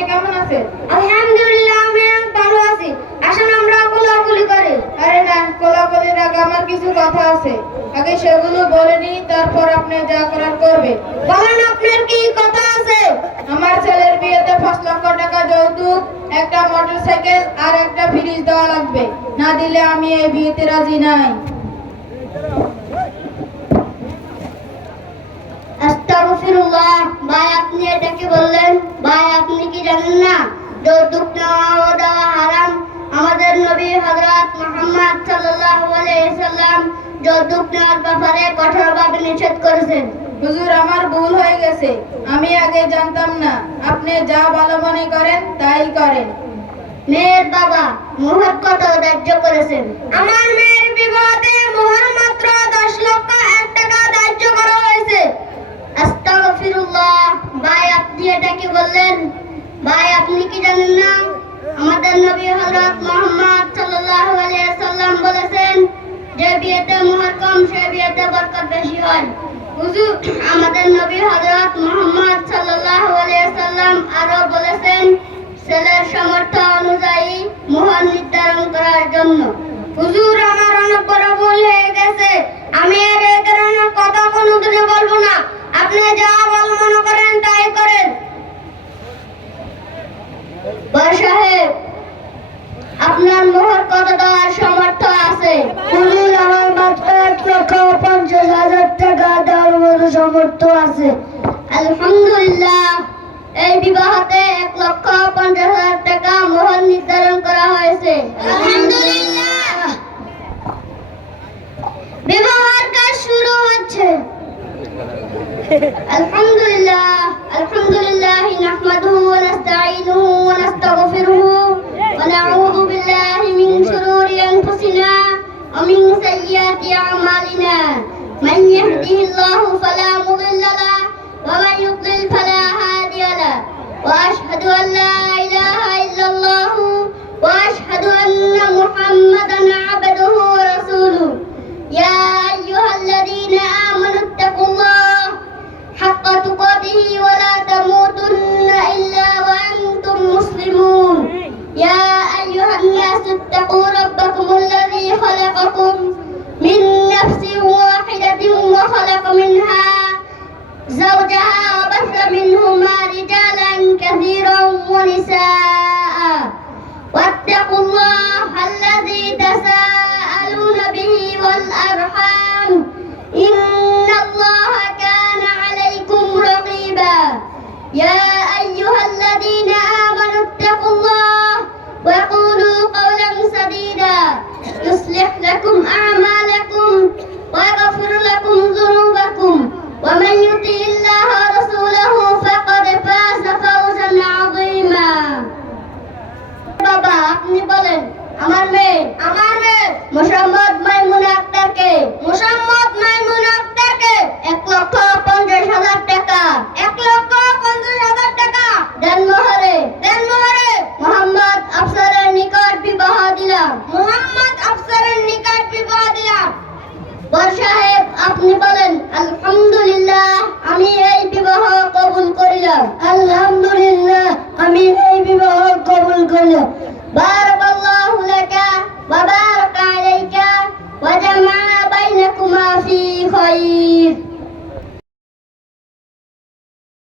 আছেন? আলহামদুলিল্লাহ আমি ভালো আছি। আসুন আমরা কোলাকুলি করি। আরে না কোলাকুলির আগে আমার কিছু কথা আছে। আগে সেগুলো বলে নিই তারপর আপনি যা করার করবেন। বলেন আপনার কি কথা আছে? আমার ছেলের বিয়েতে পাঁচ লক্ষ টাকা যৌতুক একটা মোটরসাইকেল আর একটা ফ্রিজ দেওয়া লাগবে। না দিলে আমি এই বিয়েতে রাজি নাই। আস্তাগফিরুল্লাহ সাল্লাম যৌতুক নেওয়ার ব্যাপারে কঠোরভাবে নিষেধ করেছেন। হুজুর আমার ভুল হয়ে গেছে। আমি আগে জানতাম না। আপনি যা ভালো মনে করেন তাই করেন। মেয়ের বাবা মোহর কত ধার্য করেছেন। আমার মেয়ের বিবাহে মোহর মাত্র দশ লক্ষ এক টাকা ধার্য করা হয়েছে। আস্তাগফিরুল্লাহ ভাই আপনি এটা কি বললেন? ভাই আপনি কি জানেন না? আমাদের নবী হযরত মুহাম্মদ সাল্লাল্লাহু আলাইহি সাল্লাম বলেছেন যে বিয়েতে মোহর কম, সে বিয়েতে বরকত বেশি হয়। হুজুর, আমাদের নবী হযরত মুহাম্মদ সাল্লাল্লাহু আলাইহি সাল্লাম আরও বলেছেন সামর্থ্য আছে। আলহামদুলিল্লাহ, এই বিবাহতে এক লক্ষ পঞ্চাশ হাজার টাকা মোহর নির্ধারণ করা হয়েছে। বিবাহের কাজ শুরু হচ্ছে। আলহামদুলিল্লাহ আলহামদুলিল্লাহ। وأشهد أن لا আপনি বলেন আমার মেয়ে? আমার মেয়ে। মোসাম্মদ মাইমুন আক্তারকে। মোসাম্মদ মাইমুন আক্তারকে। এক